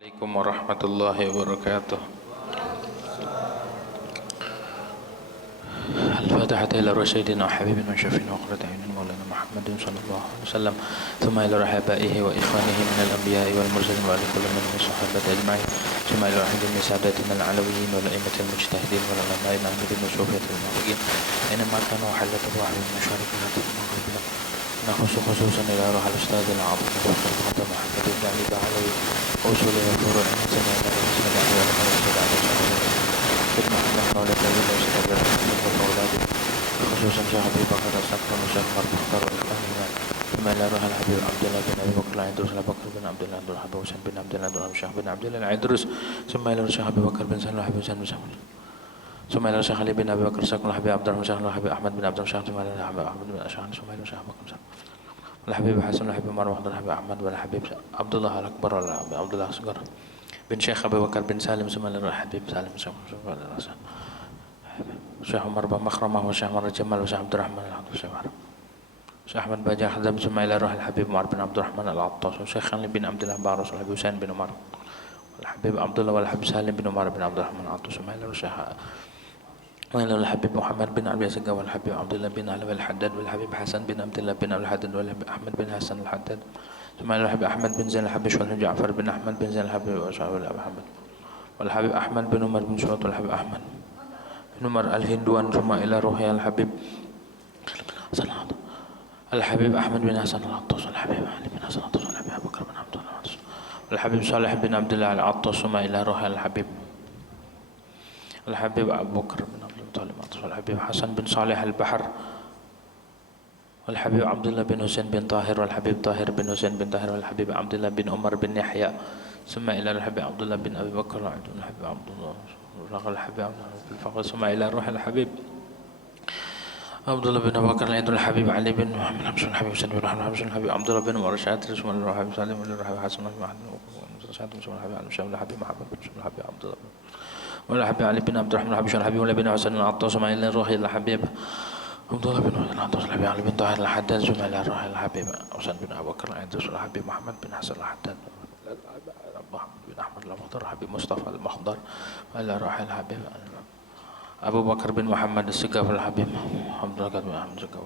Assalamualaikum warahmatullahi wabarakatuh. الفاتحة إلى رشيدنا وحبيبنا وشفينا وقرة أعين مولانا محمد صلى الله عليه وسلم، ثم إلى رحبائه وإخوانه من الأنبياء والمرسلين وعلى كل من الصحابة أجمعين، ثم إلى رحمة من سادتنا العلويين والأئمة المجتهدين والعلماء العاملين والصوفية المعتقين أينما كانوا وحلت الروح من مشارق الأرض ومغربها. نخص خصوصا إلى روح الأستاذ العظيم الخطيب محمد بن علي بعلوي وأصوله وفروعه سمع الله بسم الله والحمد لله على خدمة الله مولى الذين يستجيب لهم وأولاده، خصوصا شيخ أبي بكر الصقر وشيخ عمر مختار والإخوان، ثم إلى روح الحبيب عبد الله بن أبي بكر العيدروس أبو بكر بن عبد الله عبد الوهاب وحسين بن عبد الله عبد الوهاب الشيخ بن عبد الله العيدروس، ثم إلى الشيخ أبي بكر بن سلمة الحبيب حسين بن سلمة، ثم إلى الشيخ علي بن أبي بكر الصقر الحبيب عبد الرحمن الشيخ الحبيب أحمد بن عبد الرحمن ثم إلى الحبيب أحمد بن أشعث ثم إلى الشيخ أبو بكر الحبيب حسن الحبيب عمر وحضر الحبيب أحمد والحبيب عبد الله الأكبر والحبيب عبد الله الأصغر بن شيخ أبي بكر بن سالم ثم إلى الحبيب سالم ثم إلى الشيخ عمر بن مخرمة والشيخ عمر الجمال والشيخ عبد الرحمن العبد الشيخ أحمد باجي حزم ثم إلى روح الحبيب عمر بن عبد الرحمن العطاس والشيخ علي بن عبد الله بارس والحبيب حسين بن عمر والحبيب عبد الله والحبيب سالم بن عمر بن عبد الرحمن العطاس ثم إلى الشيخ وإلى الحبيب محمد بن عبد العزيز والحبيب عبد الله بن علي الحداد والحبيب حسن بن عبد الله بن الحداد والحبيب أحمد بن حسن الحداد ثم إلى الحبيب أحمد بن زين الحبيش والحبيب جعفر بن أحمد بن زين الحبيب والحبيب والحبيب أحمد بن عمر بن سعود والحبيب أحمد بن عمر الهندوان ثم إلى روح الحبيب الحبيب أحمد بن حسن العطاس والحبيب علي بن حسن العطاس والحبيب أبو بكر بن عبد الله والحبيب صالح بن عبد الله العطاس ثم إلى روح الحبيب أبو بكر بن عبد المطلب والحبيب حسن بن صالح البحر والحبيب عبد الله بن حسين بن طاهر والحبيب طاهر بن حسين بن طاهر والحبيب عبد الله بن عمر بن يحيى ثم إلى الحبيب عبد الله بن أبي بكر والحبيب عبد الله الحبيب عبد الله بن الفقر ثم إلى روح الحبيب عبد الله بن أبي بكر الحبيب علي بن محمد حمص الحبيب حسين بن محمد حمص الحبيب عبد الله بن عمر الشاعر ثم إلى الحبيب سالم إلى الحبيب حسن بن محمد ثم الحبيب علي بن الحبيب محمد بن الحبيب عبد الله والحبيب علي بن عبد الرحمن الحبيب الحبيب ولا بن حسن العطاس ثم إلى روح الحبيب عبد الله بن العطاس الحبيب علي بن طاهر الحداد ثم إلى روح الحبيب حسين بن أبي بكر العيدروس الحبيب محمد بن حسن الحداد محمد بن أحمد المخضر الحبيب مصطفى المخضر وإلى روح الحبيب أبو بكر بن محمد السقاف الحبيب عبد الله بن أحمد السقاف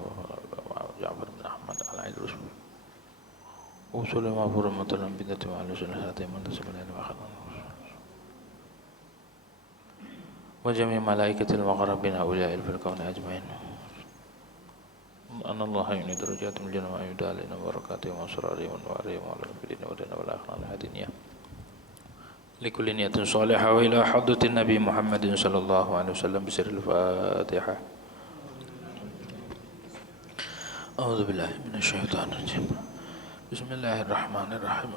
جعفر بن أحمد العيدروس وصول ما فرمت الأنبياء وعلى سنة منتسب إلى وآخر وجميع ملائكة المقربين أولياء في الكون أجمعين أن الله يعين درجات من الجنة ويدعى لنا وبركاته وأسراره ونواره وعلى الفدين ودنا والآخرة الهدينية لكل نية صالحة وإلى حضرة النبي محمد صلى الله عليه وسلم بسر الفاتحة. أعوذ بالله من الشيطان الرجيم. بسم الله الرحمن الرحيم.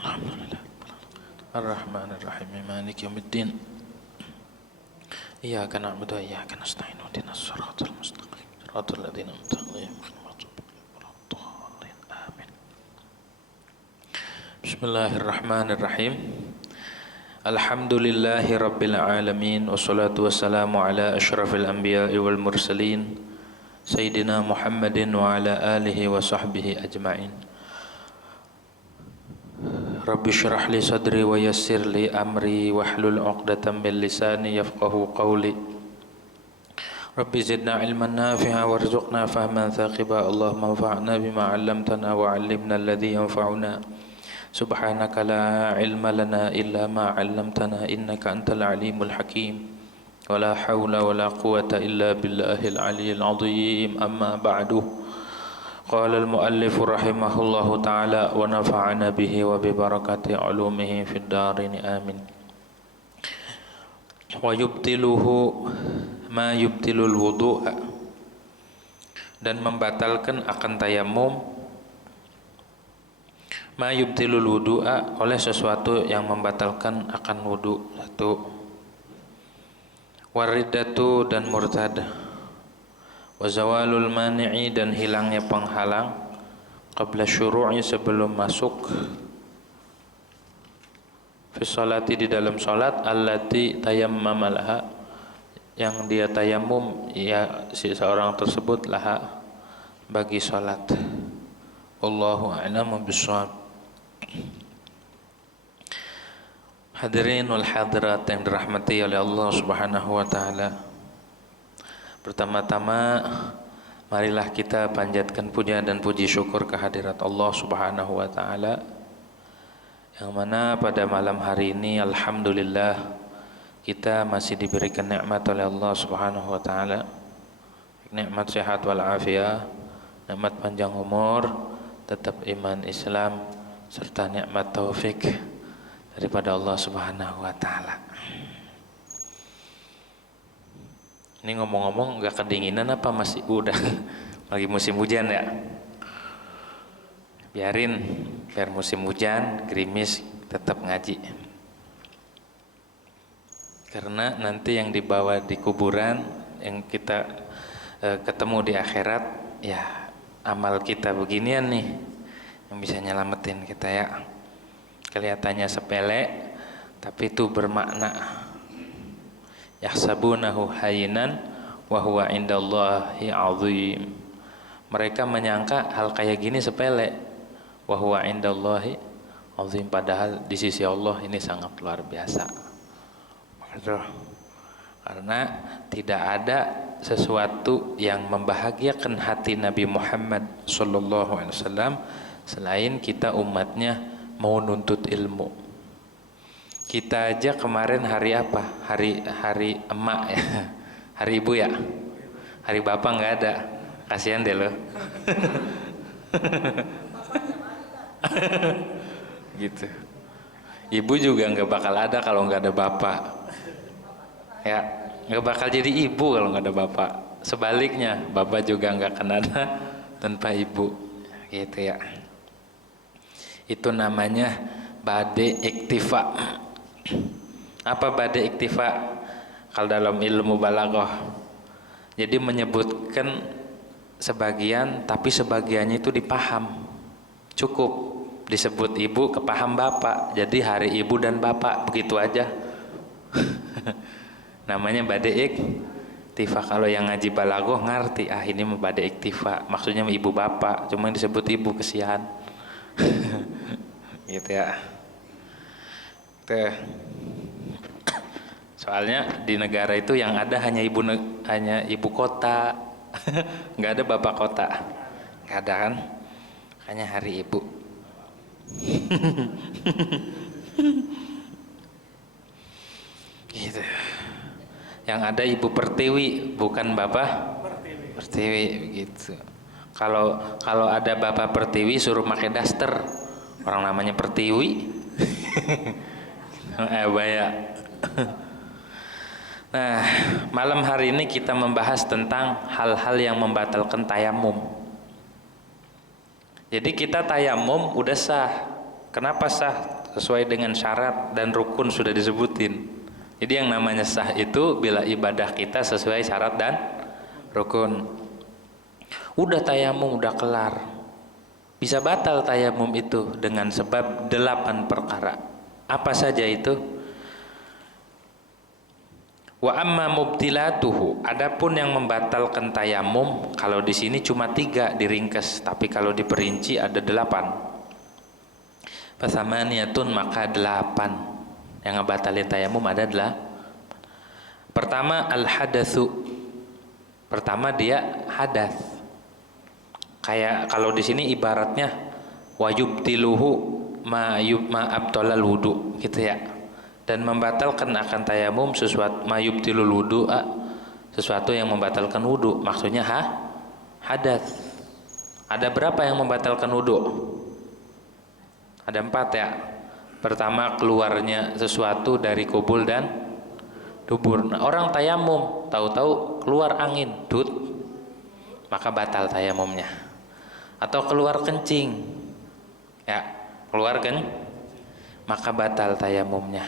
الحمد لله الرحمن الرحيم مالك يوم الدين إياك نعبد وإياك نستعين اهدنا الصراط المستقيم صراط الذين أنعمت عليهم غير المغضوب عليهم ولا الضالين آمين. بسم الله الرحمن الرحيم. الحمد لله رب العالمين والصلاة والسلام على أشرف الأنبياء والمرسلين سيدنا محمد وعلى آله وصحبه أجمعين. رب اشرح لي صدري ويسر لي أمري واحلل عقدة من لساني يفقهوا قولي. رب زدنا علما نافعا وارزقنا فهما ثاقبا. اللهم انفعنا بما علمتنا وعلمنا الذي ينفعنا. سبحانك لا علم لنا إلا ما علمتنا إنك أنت العليم الحكيم. ولا حول ولا قوة إلا بالله العلي العظيم. أما بعد. قال المؤلف رحمه الله تعالى ونفعنا به وببركة علومه في الدارين آمين. ويبطله ما يبطل الوضوء, dan membatalkan akan tayamum ma yubtilul wudu'a, oleh sesuatu yang membatalkan akan wudu. Satu, waridatu, dan murtad, wa zawalul mani'i, dan hilangnya penghalang, qabla syuru'i, sebelum masuk, fi sholati, di dalam salat, allati tayammama laha, yang dia tayamum ya si seorang tersebut laha, bagi salat. Wallahu a'lamu bishawab. Hadirin wal hadirat yang dirahmati oleh Allah Subhanahu wa taala. Pertama-tama marilah kita panjatkan puja dan puji syukur kehadirat Allah Subhanahu wa taala, yang mana pada malam hari ini alhamdulillah kita masih diberikan nikmat oleh Allah Subhanahu wa taala. Nikmat sehat wal afiat, nikmat panjang umur, tetap iman Islam, serta nikmat taufik daripada Allah Subhanahu wa taala. Ini ngomong-ngomong gak kedinginan apa masih udah lagi musim hujan ya? Biar musim hujan, gerimis, tetap ngaji. Karena nanti yang dibawa di kuburan, yang kita ketemu di akhirat, ya amal kita beginian nih yang bisa nyelamatin kita ya. Kelihatannya sepele, tapi itu bermakna. Yahsabunahu hayyinan wa huwa indallahi azim. Mereka menyangka hal kayak gini sepele, wa huwa indallahi azim, padahal di sisi Allah ini sangat luar biasa. Karena tidak ada sesuatu yang membahagiakan hati Nabi Muhammad sallallahu alaihi wasallam selain kita umatnya mau nuntut ilmu. Kita aja kemarin hari apa? Hari emak ya, hari ibu ya, hari bapak nggak ada, kasihan deh lo. Gitu. Ibu juga nggak bakal ada kalau nggak ada bapak. Ya, nggak bakal jadi ibu kalau nggak ada bapak. Sebaliknya, bapak juga nggak akan ada tanpa ibu. Gitu ya. Itu namanya bade iktifa. Apa bade iktifa? Kalau dalam ilmu balaghah, jadi menyebutkan sebagian tapi sebagiannya itu dipaham. Cukup disebut ibu kepaham bapak, jadi hari ibu dan bapak, begitu aja. Namanya bade iktifa. Kalau yang ngaji balaghah ngerti, ini mah bade iktifa, maksudnya ibu bapak, cuma disebut ibu, kesian. Gitu ya. Tuh. Soalnya di negara itu yang ada hanya ibu kota, nggak ada bapak kota, nggak ada kan? Hanya hari ibu. Gitu. Yang ada ibu pertiwi, bukan bapak pertiwi, begitu. Kalau ada bapak pertiwi suruh pakai daster, orang namanya pertiwi. Bahaya. Nah, malam hari ini kita membahas tentang hal-hal yang membatalkan tayamum. Jadi kita tayamum udah sah. Kenapa sah? Sesuai dengan syarat dan rukun sudah disebutin. Jadi yang namanya sah itu bila ibadah kita sesuai syarat dan rukun. Udah tayamum, udah kelar. Bisa batal tayamum itu dengan sebab 8 perkara. Apa saja itu? Wa amma mubtilatuhu, adapun yang membatalkan tayamum, kalau di sini cuma 3 diringkas, tapi kalau diperinci ada 8. Fasamaniyatun, maka 8 yang ngebatalin tayamum ada 8. Pertama al-hadatsu. Pertama dia hadas. Kayak kalau di sini ibaratnya wa yubtiluhu ma abtalal wudu, gitu ya. Dan membatalkan akan tayamum sesuatu mayubtilul wudu, sesuatu yang membatalkan wudu, maksudnya hadas. Ada berapa yang membatalkan wudu? Ada 4 ya. Pertama, keluarnya sesuatu dari kubul dan dubur. Nah, orang tayamum tahu-tahu keluar angin, maka batal tayamumnya. Atau keluar kencing, ya, keluar kan, maka batal tayamumnya.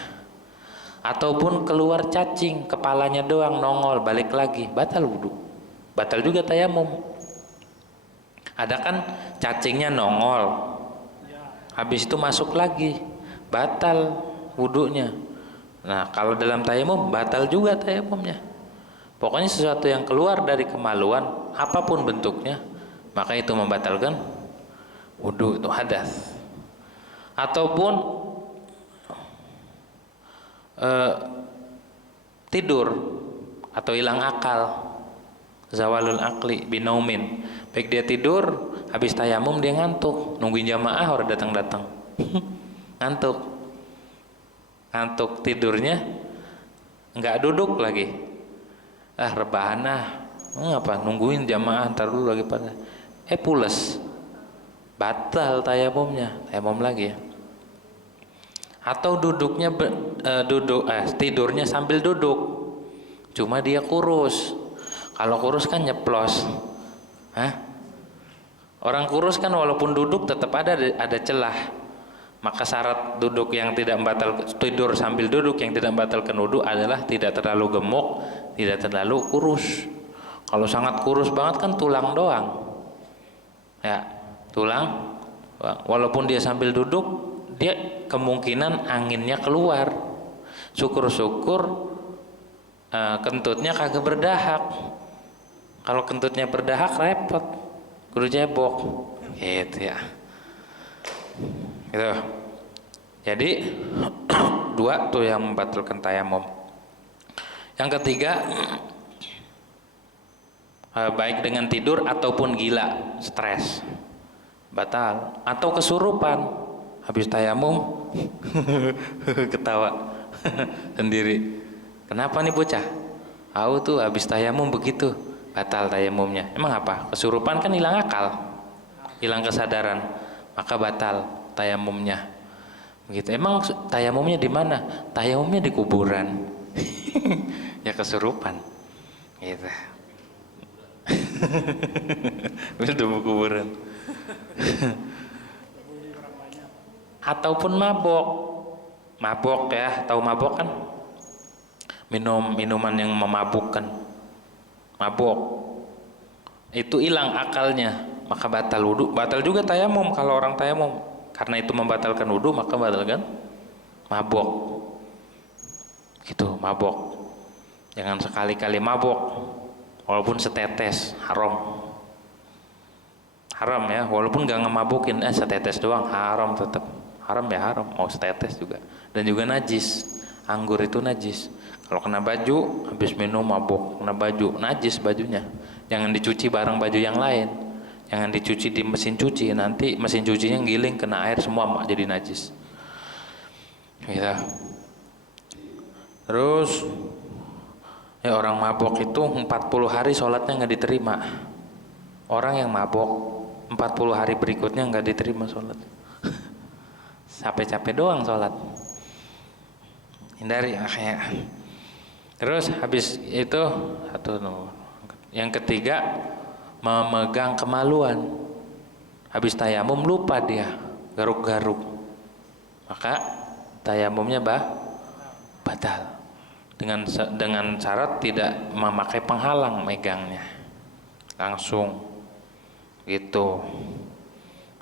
Ataupun keluar cacing, kepalanya doang nongol, balik lagi, batal wudu, batal juga tayamum. Ada kan cacingnya nongol, habis itu masuk lagi, batal wudunya. Nah, kalau dalam tayamum batal juga tayamumnya. Pokoknya sesuatu yang keluar dari kemaluan apapun bentuknya, maka itu membatalkan wudu, itu hadas. Ataupun tidur atau hilang akal, zawalul akli binaumin, baik dia tidur habis tayamum dia ngantuk, nungguin jamaah orang datang ngantuk tidurnya nggak duduk lagi, rebahan ngapa nungguin jamaah ntar dulu lagi pada pules, batal tayamum lagi ya. Atau tidurnya sambil duduk, cuma dia kurus. Kalau kurus kan nyeplos. Orang kurus kan walaupun duduk tetap ada celah. Maka syarat duduk yang tidak tidur sambil duduk yang tidak membatalkan wudu adalah tidak terlalu gemuk, tidak terlalu kurus. Kalau sangat kurus banget kan tulang doang. Ya, tulang. Walaupun dia sambil duduk, dia kemungkinan anginnya keluar. Syukur-syukur kentutnya kagak berdahak. Kalau kentutnya berdahak repot, kudu cebok gitu ya. Gitu. Jadi dua tuh yang membatalkan tayamum. Yang ketiga, baik dengan tidur ataupun gila, stres, batal. Atau kesurupan habis tayamum ketawa sendiri. Kenapa nih bocah? Tahu tuh habis tayamum begitu, batal tayamumnya. Emang apa? Kesurupan kan hilang akal, hilang kesadaran, maka batal tayamumnya. Begitu. Emang tayamumnya di mana? Tayamumnya di kuburan. Ya kesurupan. Gitu. Udah mau kuburan. Ataupun mabok ya, tahu mabok kan? Minuman yang memabukkan, mabok itu hilang akalnya, maka batal wudu, batal juga tayamum. Kalau orang tayamum karena itu membatalkan wudu, maka batalkan mabok. Gitu, mabok. Jangan sekali-kali mabok, walaupun setetes, haram ya, walaupun gak ngemabukin, setetes doang haram, tetap haram ya haram, mau setetes juga. Dan juga najis, anggur itu najis. Kalau kena baju, habis minum mabuk, kena baju, najis bajunya. Jangan dicuci bareng baju yang lain. Jangan dicuci di mesin cuci, nanti mesin cucinya giling, kena air semua jadi najis. Gitu. Terus, ya orang mabok itu 40 hari sholatnya nggak diterima. Orang yang mabok 40 hari berikutnya nggak diterima sholat. Capek-capek doang sholat. Hindari kayak. Terus habis itu yang ketiga, memegang kemaluan. Habis tayamum lupa dia, garuk-garuk, maka tayamumnya batal. Dengan syarat tidak memakai penghalang megangnya, langsung gitu.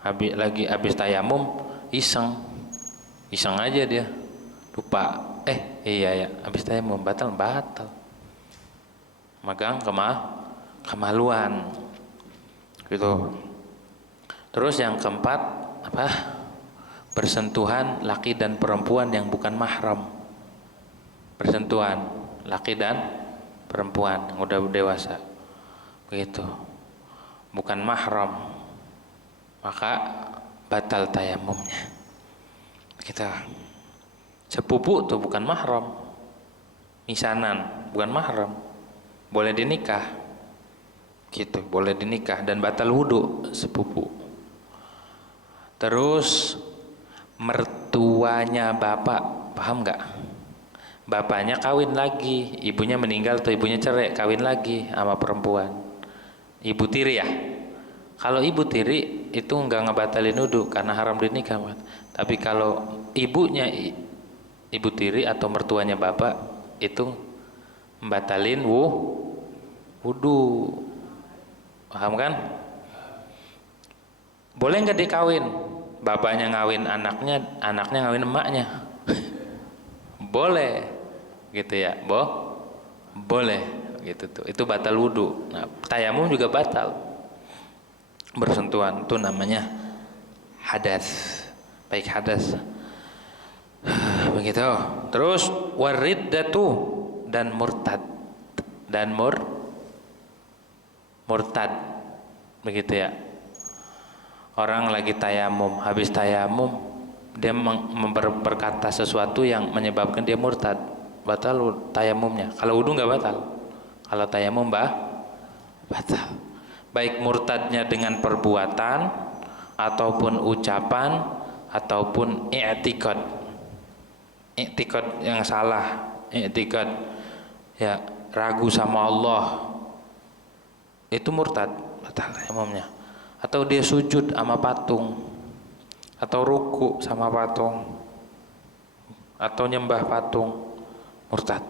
Habis tayamum iseng aja dia, lupa. Iya ya, habis tayamum batal. Megang kemaluan gitu. Terus yang keempat apa? Bersentuhan laki dan perempuan yang bukan mahram. Bersentuhan laki dan perempuan yang udah dewasa, begitu, bukan mahram, maka batal tayamumnya. Begitu. Sepupu tuh bukan mahram, misanan bukan mahram, boleh dinikah, gitu, boleh dinikah dan batal wudu sepupu. Terus mertuanya bapak, paham nggak? Bapaknya kawin lagi, ibunya meninggal atau ibunya cerai, kawin lagi sama perempuan. Ibu tiri ya. Kalau ibu tiri itu nggak ngebatalin wudu karena haram dinikah. Tapi kalau ibunya ibu tiri atau mertuanya bapak itu membatalin wudu. Paham kan? Boleh nggak dikawin? Bapaknya ngawin anaknya ngawin emaknya. Boleh, gitu ya, boleh, gitu tuh. Itu batal wudu. Nah, tayamum juga batal. Bersentuhan itu namanya hadas, baik hadas begitu. Terus wariddatu dan murtad. Dan murtad. Begitu ya. Orang lagi tayamum, habis tayamum dia berkata sesuatu yang menyebabkan dia murtad. Batal tayamumnya. Kalau wudu enggak batal. Kalau tayamum batal. Baik murtadnya dengan perbuatan ataupun ucapan ataupun i'tikad. I'tikad yang salah, i'tikad ya ragu sama Allah. Itu murtad, batal tayamumnya. Atau dia sujud sama patung, atau ruku sama patung, atau nyembah patung, murtad.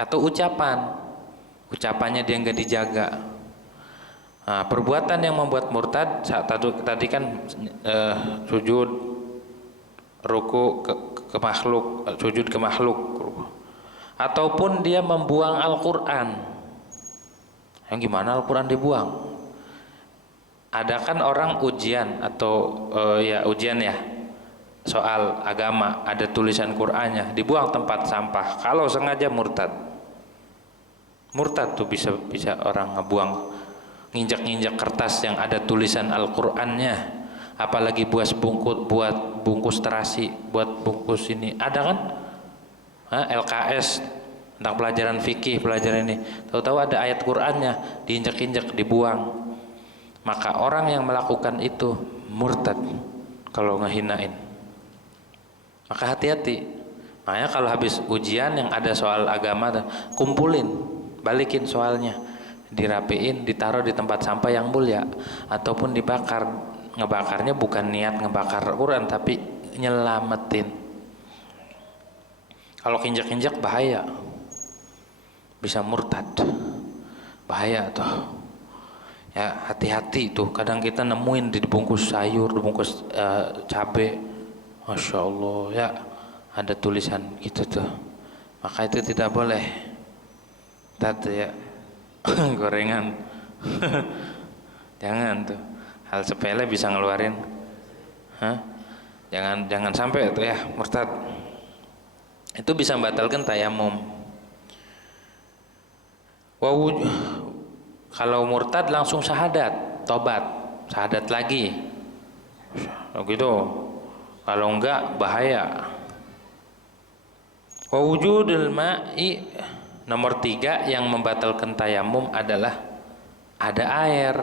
Atau ucapannya dia nggak dijaga. Nah, perbuatan yang membuat murtad tadi kan sujud, ruku ke makhluk, sujud ke makhluk, ataupun dia membuang Al-Quran. Yang gimana Al-Quran dibuang? Ada kan orang ujian atau ujian ya soal agama, ada tulisan Qur'annya, dibuang tempat sampah. Kalau sengaja murtad tuh bisa orang ngebuang, nginjak kertas yang ada tulisan Al-Qur'annya, apalagi buat bungkus terasi, buat bungkus ini, ada kan? LKS tentang pelajaran fikih, pelajaran ini, tahu-tahu ada ayat Qur'annya, diinjak-injak, dibuang. Maka orang yang melakukan itu murtad kalau ngehinain. Maka hati-hati. Makanya kalau habis ujian yang ada soal agama, kumpulin, balikin soalnya, dirapiin, ditaruh di tempat sampah yang mulia, ataupun dibakar. Ngebakarnya bukan niat ngebakar Quran, tapi nyelamatin. Kalau kinjak-kinjak bahaya, bisa murtad, bahaya tuh. Ya hati-hati tuh. Kadang kita nemuin dibungkus sayur, dibungkus cabai, masya Allah ya, ada tulisan gitu tuh. Maka itu tidak boleh. Tadi ya gorengan, jangan tuh. Hal sepele bisa ngeluarin, jangan sampai tuh ya murtad. Itu bisa membatalkan tayamum. Kalau murtad langsung syahadat, tobat, syahadat lagi. Gitu. Kalau enggak bahaya. Wa wujudul ma'i, nomor 3 yang membatalkan tayamum adalah ada air.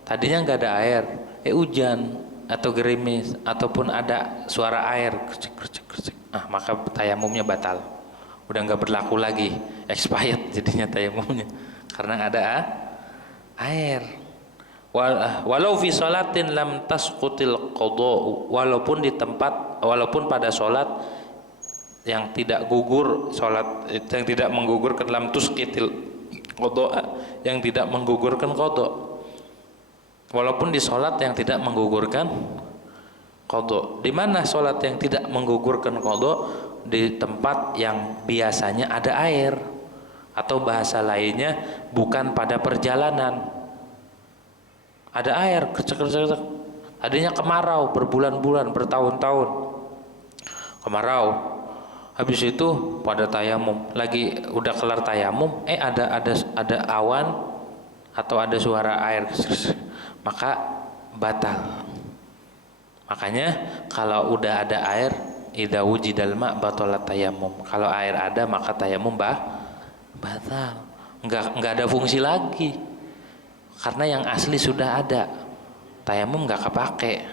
Tadinya enggak ada air, hujan atau gerimis ataupun ada suara air kercek. Maka tayamumnya batal. Udah enggak berlaku lagi, expired jadinya tayamumnya karena ada air. Walau fi salatin lam tasqutil qada, walaupun pada salat yang tidak gugur, salat yang tidak menggugurkan, lam tusqitil qada, yang tidak menggugurkan qada. Walaupun di salat yang tidak menggugurkan qada. Di mana salat yang tidak menggugurkan qada? Di tempat yang biasanya ada air, atau bahasa lainnya bukan pada perjalanan. Ada air, kercek. Tadinya kemarau berbulan-bulan, bertahun-tahun kemarau. Habis itu pada tayamum, lagi udah kelar tayamum, ada awan atau ada suara air, maka batal. Makanya kalau udah ada air, idza wujidal ma' batalat tayamum. Kalau air ada maka tayamum batal. Enggak ada fungsi lagi. Karena yang asli sudah ada. Tayamum enggak kepake.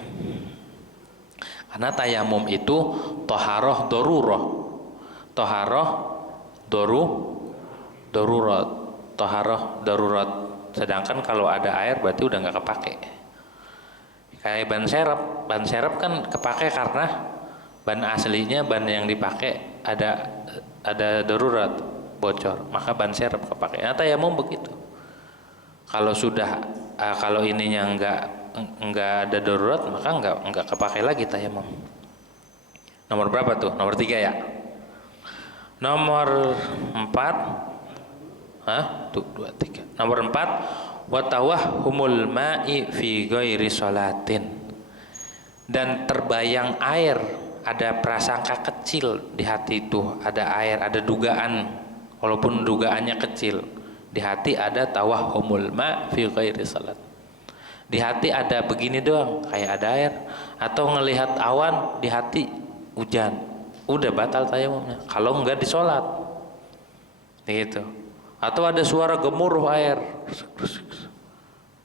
Karena tayamum itu thaharah darurah. Thaharah darurat. Thaharah darurat. Sedangkan kalau ada air berarti udah enggak kepake. Kayak ban serep kan kepake karena ban aslinya, ban yang dipakai ada darurat, bocor, maka ban serep kepake. Nah, tayamum begitu. Kalau sudah kalau ininya enggak ada darurat, maka enggak kepake lagi tayamum. Nomor berapa tuh? Nomor 3 ya. Nomor 4. 2, 3. Nomor 4, wa tawahhumul ma'i fi ghairi sholatin. Dan terbayang air ada prasangka kecil di hati itu, ada air, ada dugaan, walaupun dugaannya kecil. Di hati ada tawahumul ma fi ghairi salat. Di hati ada begini doang, kayak ada air, atau ngelihat awan di hati hujan, udah batal tayamumnya. Kalau enggak di sholat, gitu. Atau ada suara gemuruh air,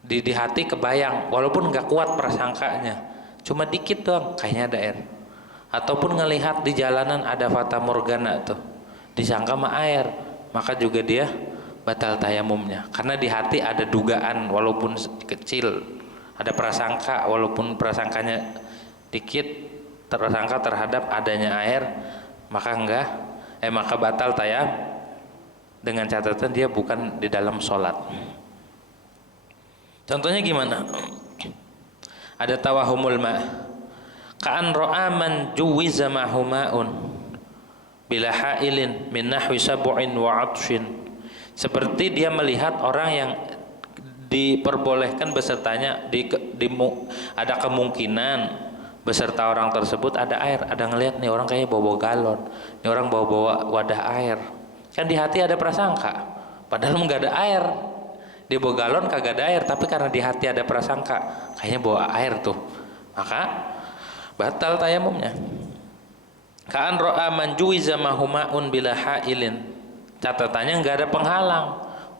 di hati kebayang, walaupun enggak kuat prasangkanya, cuma dikit doang, kayaknya ada air. Ataupun ngelihat di jalanan ada fata morgana tuh, disangka mah air, maka juga dia batal tayamumnya. Karena di hati ada dugaan walaupun kecil, ada prasangka walaupun prasangkanya dikit, tersangka terhadap adanya air, maka batal tayam, dengan catatan dia bukan di dalam sholat. Contohnya gimana? Ada tawahumul ma, ka'an ra'a man juwiza mahumaun bila hailin min nahwi sab'in wa 'atshin. Seperti dia melihat orang yang diperbolehkan besertanya, ada kemungkinan beserta orang tersebut ada air, ada ngelihat nih orang kayaknya bawa galon, nih orang bawa wadah air. Kan di hati ada prasangka, padahal nggak ada air. Dia bawa galon kagak ada air, tapi karena di hati ada prasangka, kayaknya bawa air tuh, maka batal tayamumnya. Ka'an ra'a man juwiza mahumaun bila hailin, catatannya nggak ada penghalang.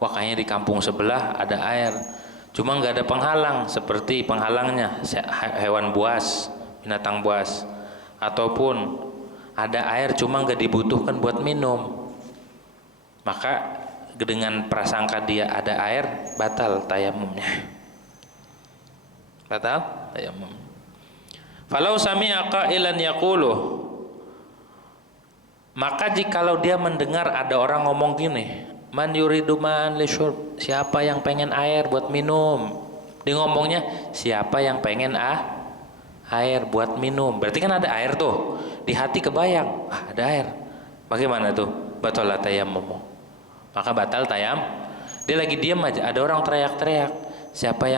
Wah, kayaknya di kampung sebelah ada air, cuma nggak ada penghalang, seperti penghalangnya hewan buas, binatang buas, ataupun ada air cuma nggak dibutuhkan buat minum, maka dengan prasangka dia ada air, batal tayamumnya. Batal tayamum. Falau sami'a qailan yaqulu, maka jikalau dia mendengar ada orang ngomong gini, man yuridu man lisyurb, siapa yang pengen air buat minum. Dia ngomongnya siapa yang pengen air buat minum, berarti kan ada air tuh, di hati kebayang ada air, bagaimana tuh? Batal tayamum, maka batal tayam. Dia lagi diam aja, ada orang teriak-teriak, siapa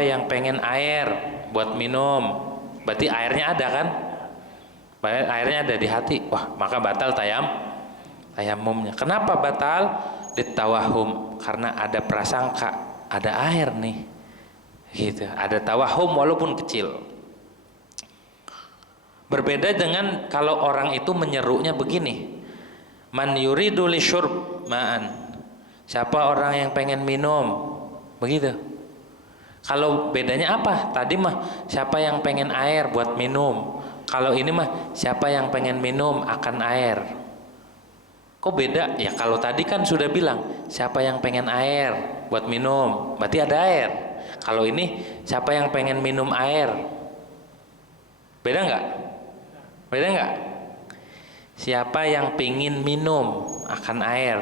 yang pengen air buat minum, berarti airnya ada kan, airnya ada di hati. Wah, maka batal tayamumnya. Kenapa batal? Ditawahum, karena ada prasangka ada air nih, gitu. Ada tawahum walaupun kecil. Berbeda dengan kalau orang itu menyerunya begini, man yuridu lisyurb ma'an, siapa orang yang pengen minum, begitu. Kalau bedanya apa? Tadi mah siapa yang pengen air buat minum, kalau ini mah siapa yang pengen minum akan air. Kok beda? Ya kalau tadi kan sudah bilang siapa yang pengen air buat minum, berarti ada air. Kalau ini siapa yang pengen minum air, beda nggak? Beda nggak? Siapa yang pengen minum akan air,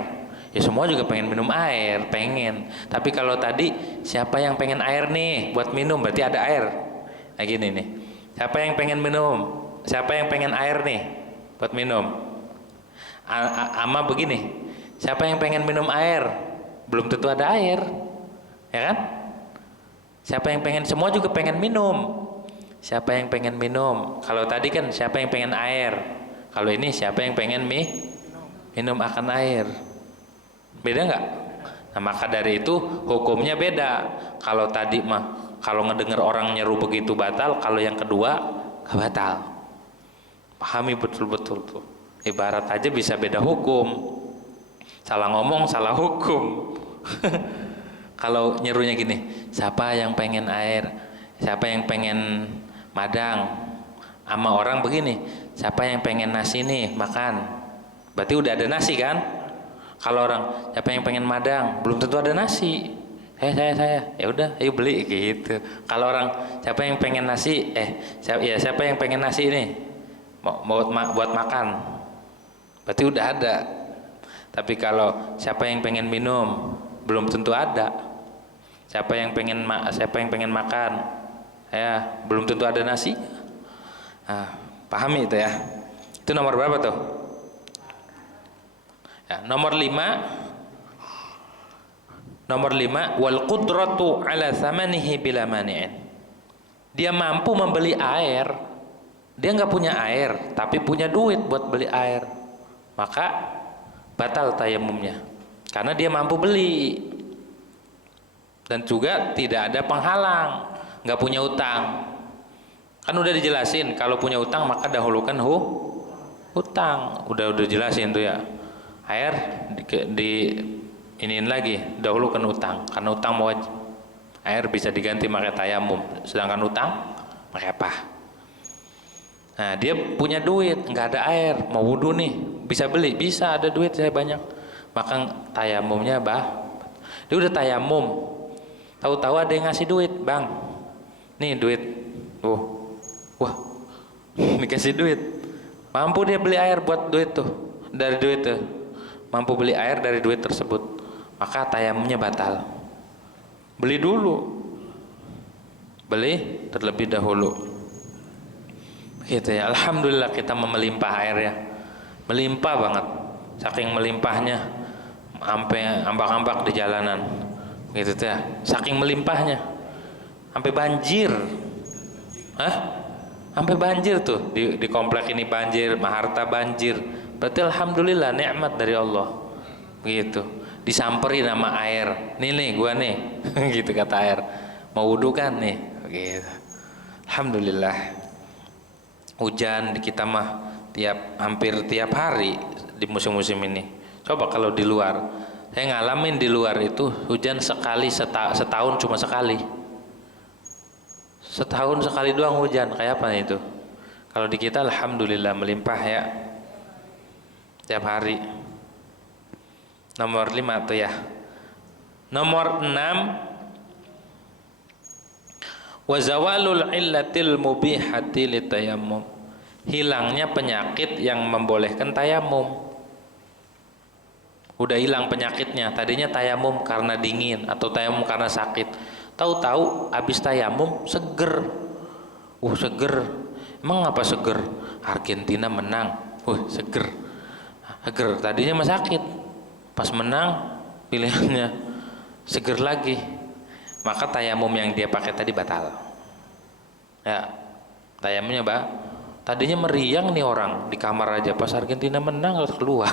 ya semua juga pengen minum air, pengen. Tapi kalau tadi siapa yang pengen air nih buat minum, berarti ada air. Nah gini nih, siapa yang pengen minum, siapa yang pengen air nih buat minum. Ama begini, siapa yang pengen minum air, belum tentu ada air, ya kan? Siapa yang pengen, semua juga pengen minum. Siapa yang pengen minum? Kalau tadi kan siapa yang pengen air, kalau ini siapa yang pengen minum akan air. Beda nggak? Nah maka dari itu hukumnya beda. Kalau tadi mah kalau ngedengar orang nyeru begitu batal, kalau yang kedua nggak batal. Pahami betul-betul tuh. Ibarat aja bisa beda hukum, salah ngomong salah hukum. Kalau nyerunya gini, siapa yang pengen air, siapa yang pengen madang, sama orang begini, siapa yang pengen nasi nih makan, berarti udah ada nasi kan. Kalau orang siapa yang pengen madang, belum tentu ada nasi. Saya ya udah ayo beli gitu. Kalau orang siapa yang pengen nasi, siapa yang pengen nasi ini buat makan, berarti udah ada. Tapi kalau siapa yang pengen minum, belum tentu ada. Siapa yang pengen makan, ya belum tentu ada nasi. Nah, pahami itu ya. Itu nomor berapa tuh? Ya, nomor 5. Nomor 5, wal qudratu ala thamanihi bila mani'in. Dia mampu membeli air dia nggak punya air tapi punya duit buat beli air, maka batal tayamumnya karena dia mampu beli dan juga tidak ada penghalang, nggak punya utang. Kan udah dijelasin kalau punya utang maka dahulukan hutang, udah jelasin tuh ya. Air di iniin lagi, dahulukan utang karena utang mau wajib. Air bisa diganti pakai tayamum, sedangkan utang pakai apa? Nah dia punya duit, nggak ada air, mau wudhu nih, bisa beli, bisa, ada duit saya banyak, maka tayamumnya dia udah tayamum, tahu-tahu ada yang ngasih duit, bang, nih duit, wah, dikasih duit, mampu dia beli air buat duit tuh, dari duit tuh, mampu beli air dari duit tersebut, maka tayamumnya batal. Beli dulu, beli terlebih dahulu. Gitu ya, alhamdulillah kita melimpah air ya, melimpah banget, saking melimpahnya, sampai ambak-ambak di jalanan, gitu ya, saking melimpahnya, sampai banjir, sampai banjir tuh di komplek ini banjir, Maharta banjir, berarti alhamdulillah nikmat dari Allah, begitu, disamperin sama air, nih gua nih, gitu kata air, mau wudhu kan nih, gitu, alhamdulillah. Hujan di kita mah hampir tiap hari di musim-musim ini. Coba kalau di luar, saya ngalamin di luar itu hujan sekali setahun cuma sekali. Setahun sekali doang hujan, kayak apa itu? Kalau di kita alhamdulillah melimpah ya. Tiap hari. Nomor 5 tuh ya. Nomor 6, wa zawalul illatil mubihati litayammum, hilangnya penyakit yang membolehkan tayamum. Udah hilang penyakitnya, tadinya tayamum karena dingin atau tayamum karena sakit, tahu-tahu habis tayamum seger. Seger, emang apa seger? Argentina menang, seger, tadinya mah sakit, pas menang pilihannya seger lagi, maka tayamum yang dia pakai tadi batal. Ya, tayamumnya tadinya meriang nih orang di kamar aja, pas Argentina menang harus keluar.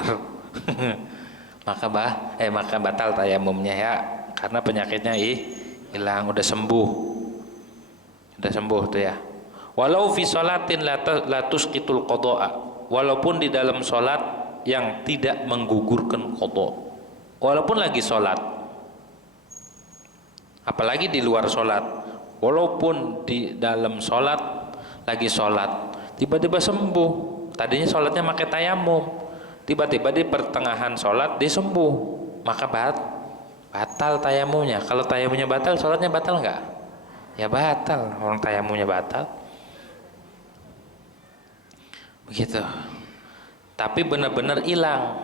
maka batal tayamumnya ya, karena penyakitnya hilang, udah sembuh tuh ya. Walau fi sholatin la tusqitul qada'a, walaupun di dalam sholat yang tidak menggugurkan qada, walaupun lagi sholat, apalagi di luar sholat, walaupun di dalam sholat, lagi sholat, tiba-tiba sembuh, tadinya sholatnya pakai tayamum, tiba-tiba di pertengahan sholat dia sembuh, maka batal tayamumnya. Kalau tayamumnya batal, sholatnya batal nggak? Ya batal, orang tayamumnya batal. Begitu. Tapi benar-benar hilang.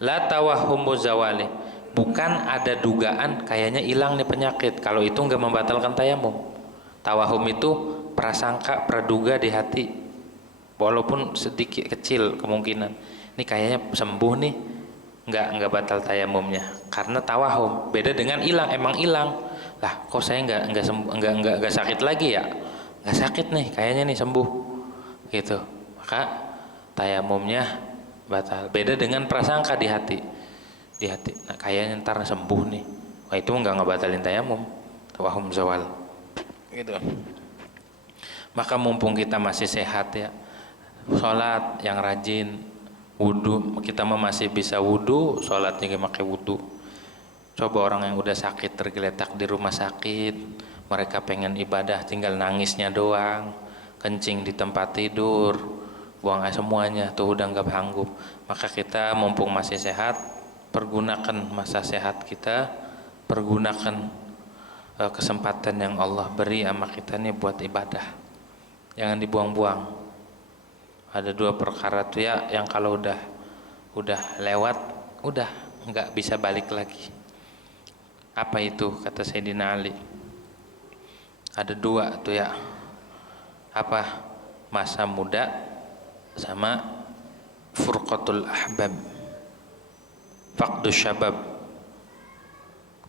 La tawahhumu zawali, bukan ada dugaan kayaknya hilang nih penyakit. Kalau itu nggak membatalkan tayamum. Tawahum itu prasangka, praduga di hati, walaupun sedikit kecil kemungkinan. Ini kayaknya sembuh nih, nggak batal tayamumnya. Karena tawahum beda dengan hilang, emang hilang. Lah, kok saya nggak sakit lagi ya? Nggak sakit nih, kayaknya nih sembuh, gitu. Maka tayamumnya batal. Beda dengan prasangka di hati. Nah, kayaknya ntar sembuh nih. Wah, itu nggak ngebatalin tayamum. Tawahum zawal. Gitu. Maka mumpung kita masih sehat ya, sholat yang rajin, wudhu, kita masih bisa wudhu, sholatnya pakai wudhu. Coba orang yang udah sakit, tergeletak di rumah sakit, mereka pengen ibadah, tinggal nangisnya doang, kencing di tempat tidur, buang air semuanya, tuh udah nggak sanggup. Maka kita mumpung masih sehat, pergunakan masa sehat kita, pergunakan kesempatan yang Allah beri sama kita nih buat ibadah, jangan dibuang-buang. Ada 2 perkara tuh ya, yang kalau udah lewat, udah nggak bisa balik lagi. Apa itu? Kata Sayyidina Ali, ada 2 tuh ya. Apa? Masa muda sama furqatul ahbab, faqdus syabab.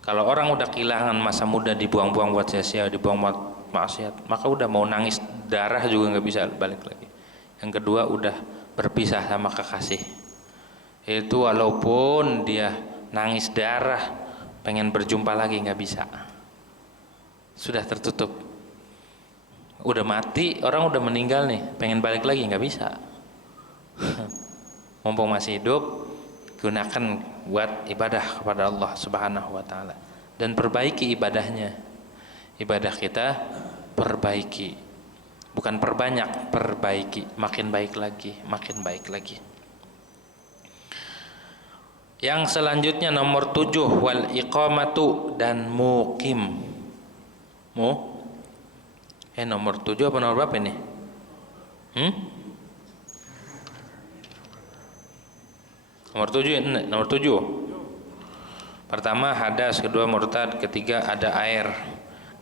Kalau orang udah kehilangan masa muda, dibuang-buang buat sia-sia, dibuang buat maksiat, maka udah mau nangis darah juga nggak bisa balik lagi. Yang kedua udah berpisah sama kekasih. Itu walaupun dia nangis darah, pengen berjumpa lagi nggak bisa. Sudah tertutup. Udah mati, orang udah meninggal nih, pengen balik lagi nggak bisa. Mumpung masih hidup, gunakan buat ibadah kepada Allah Subhanahu wa taala dan perbaiki ibadahnya. Ibadah kita perbaiki. Bukan perbanyak, perbaiki, makin baik lagi, makin baik lagi. Yang selanjutnya nomor 7, wal iqamatu, dan mukim. Nomor 7 apa nomor berapa ini? Nomor 7, nomor 7. Pertama hadas, kedua murtad, ketiga ada air,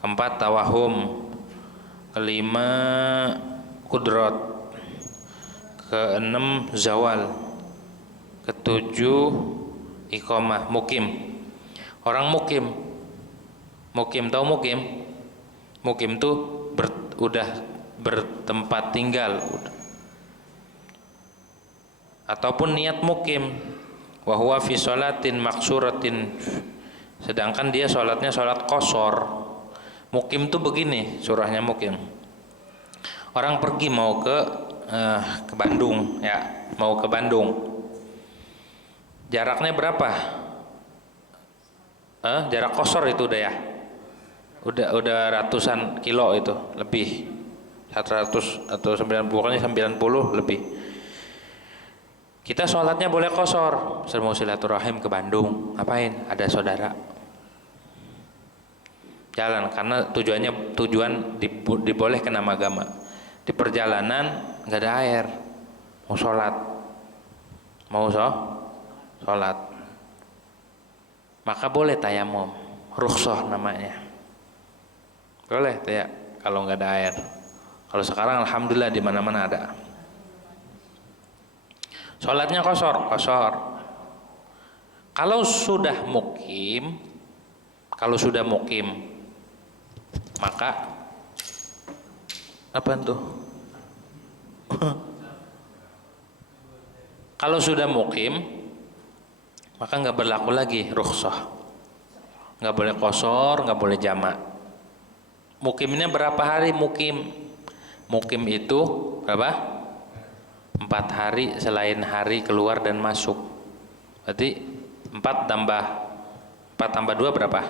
keempat tawahum, kelima kudrat, keenam zawal, ketujuh iqamah, mukim. Orang mukim tahu mukim? Mukim tuh udah bertempat tinggal, ataupun niat mukim, wa huwa fi sholatin maksuratin, sedangkan dia sholatnya sholat qashar. Mukim tuh begini surahnya mukim. Orang pergi mau ke Bandung ya, mau ke Bandung. Jaraknya berapa? Jarak qashar itu udah ya. Udah ratusan kilo itu, lebih 100 atau 90, pokoknya 90 lebih. Kita sholatnya boleh qashar, mau silaturahim ke Bandung, ngapain? Ada saudara. Jalan, karena tujuan dibolehkan nama agama. Di perjalanan nggak ada air, mau sholat, maka boleh tayamum, rukhsah namanya. Boleh ya kalau nggak ada air. Kalau sekarang alhamdulillah di mana-mana ada. Sholatnya qashar. Kalau sudah mukim, maka apa tuh? Kalau sudah mukim, maka nggak berlaku lagi rukhsah. Nggak boleh qashar, nggak boleh jamak. Mukimnya berapa hari mukim? Mukim itu berapa? 4 hari selain hari keluar dan masuk. Berarti 4 tambah 2 berapa?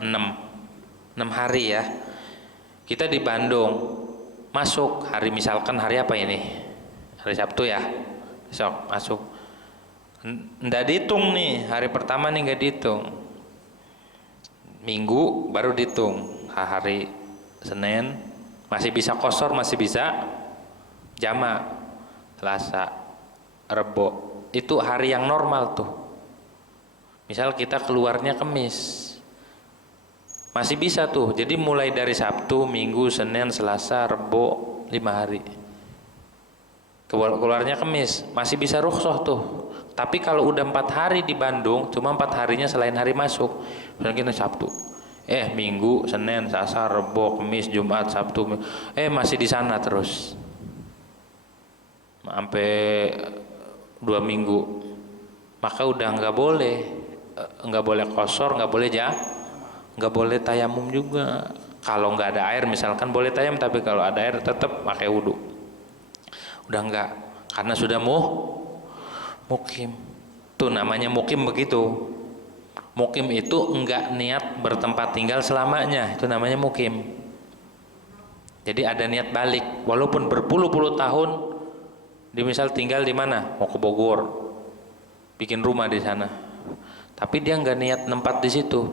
6 hari ya. Kita di Bandung, masuk hari, misalkan hari apa ini? Hari Sabtu ya, besok masuk. Nggak dihitung nih, hari pertama nih nggak dihitung. Minggu baru dihitung. Hari Senin masih bisa qashar, masih bisa jamak. Selasa, Rebo, itu hari yang normal tuh. Misal kita keluarnya Kamis, masih bisa tuh. Jadi mulai dari Sabtu, Minggu, Senin, Selasa, Rebo, 5 hari. Keluarnya Kamis, masih bisa rukhsah tuh. Tapi kalau udah 4 hari di Bandung, cuma 4 harinya selain hari masuk. Misalnya kita Sabtu, Minggu, Senin, Selasa, Rebo, Kamis, Jumat, Sabtu, masih di sana terus sampai 2 minggu, maka udah nggak boleh qashar, nggak boleh tayamum juga. Kalau nggak ada air misalkan boleh tayamum, tapi kalau ada air tetap pakai wudu. Udah nggak, karena sudah mukim. Tuh namanya mukim begitu. Mukim itu enggak niat bertempat tinggal selamanya, itu namanya mukim. Jadi ada niat balik, walaupun berpuluh-puluh tahun. Di misal tinggal di mana? Mau ke Bogor, bikin rumah di sana. Tapi dia enggak niat nempat di situ.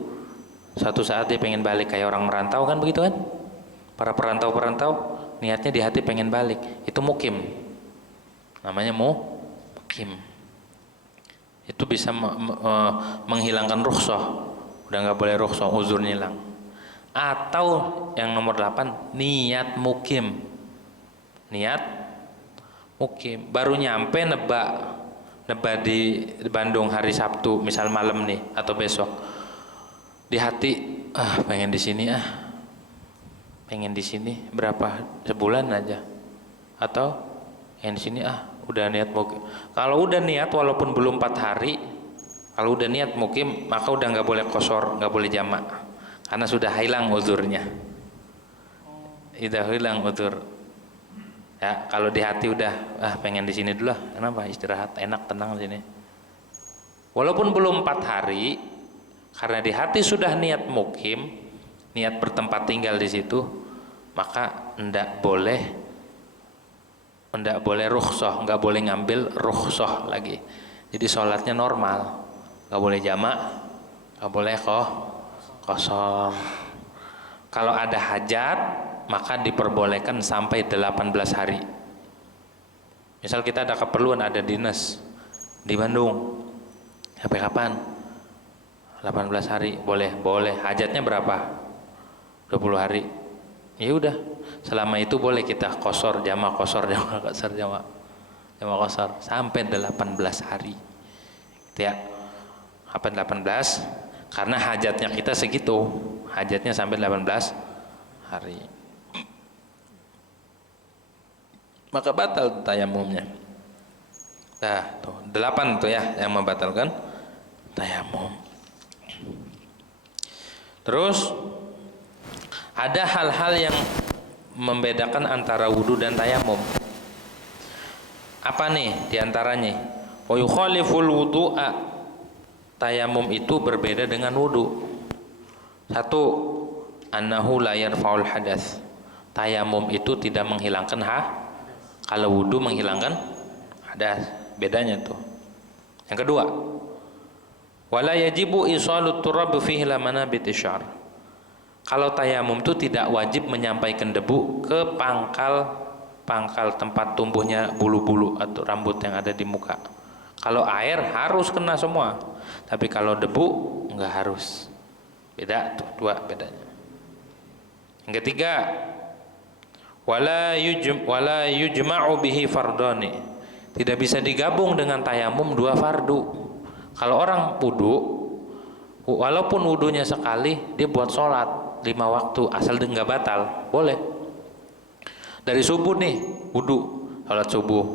Suatu saat dia pengen balik, kayak orang merantau kan begitu kan? Para perantau niatnya di hati pengen balik, itu mukim. Namanya mukim. Itu bisa menghilangkan rukhsah. Udah nggak boleh rukhsah, uzur hilang. Atau yang nomor 8, niat mukim. Baru nyampe nebak di Bandung hari Sabtu, misal malam nih atau besok. Di hati, pengen di sini pengen di sini berapa sebulan aja, atau yang di sini udah niat mukim. Kalau udah niat walaupun belum 4 hari, kalau udah niat mukim maka udah nggak boleh qashar, nggak boleh jamak, karena sudah hilang uzurnya. Sudah hilang uzur. Ya, kalau di hati udah pengen di sini dulu lah, kenapa istirahat enak tenang di sini. Walaupun belum 4 hari, karena di hati sudah niat mukim, niat bertempat tinggal di situ, maka ndak boleh rukhsah, nggak boleh ngambil rukhsah lagi. Jadi sholatnya normal, nggak boleh jamak, nggak boleh qashar. Kalau ada hajat maka diperbolehkan sampai 18 hari. Misal kita ada keperluan, ada dinas di Bandung, sampai kapan? 18 hari boleh. Hajatnya berapa? 20 hari. Ya udah, selama itu boleh kita qashar jamak sampai 18 hari. Gitu ya. Apa 18? Karena hajatnya kita segitu. Hajatnya sampai 18 hari. Maka batal tayamumnya. Nah, tuh 8 tuh ya yang membatalkan tayamum. Terus ada hal-hal yang membedakan antara wudu dan tayamum. Apa nih diantaranya? Wa yukhaliful wudu'a, tayamum itu berbeda dengan wudu. Satu, annahu la yarfa'ul hadas, tayamum itu tidak menghilangkan kalau wudu menghilangkan hadas. Bedanya tuh. Yang kedua, wala yajibu isalut turab fihi la manabiti syar, kalau tayamum itu tidak wajib menyampaikan debu ke pangkal tempat tumbuhnya bulu-bulu atau rambut yang ada di muka. Kalau air harus kena semua, tapi kalau debu enggak harus. Beda tuh, dua bedanya. Yang ketiga, wala yujma'u bihi fardani, tidak bisa digabung dengan tayamum 2 fardu. Kalau orang wudu, walaupun wudunya sekali, dia buat sholat 5 waktu, asal dia nggak batal, boleh. Dari subuh nih wudu, sholat subuh,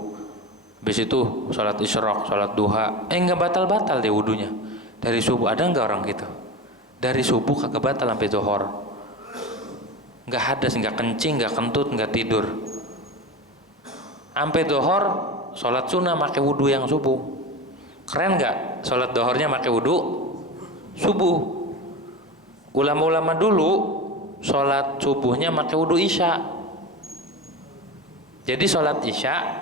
habis itu sholat isyraq, sholat duha, nggak batal dia wudunya. Dari subuh, ada nggak orang gitu? Dari subuh kagak batal sampai zuhur, nggak hadas, nggak kencing, nggak kentut, nggak tidur, sampai zuhur sholat sunnah pakai wudu yang subuh. Keren nggak? Sholat zuhurnya pakai wudu subuh. Ulama-ulama dulu sholat subuhnya pakai wudu isya. Jadi sholat isya,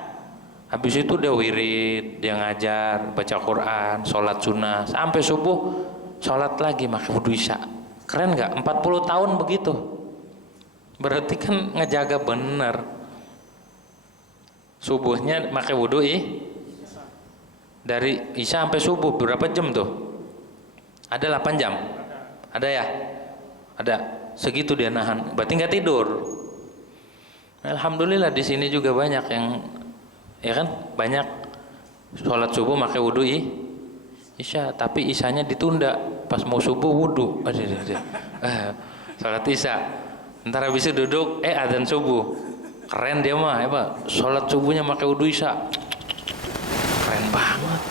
habis itu dia wirid, dia ngajar, baca Quran, sholat sunnah, sampai subuh sholat lagi pakai wudu isya. Keren nggak? 40 tahun begitu. Berarti kan ngejaga bener. Subuhnya pakai wudu dari isya sampai subuh berapa jam tuh? Ada 8 jam. Ada ya? Ada. Segitu dia nahan. Berarti nggak tidur. Alhamdulillah di sini juga banyak yang, ya kan? Banyak sholat subuh pakai wudu isya, tapi isyanya ditunda. Pas mau subuh wudu. Sholat isya. Ntar habis itu duduk, adzan subuh. Keren dia mah, sholat subuhnya pakai wudu isya. Keren banget.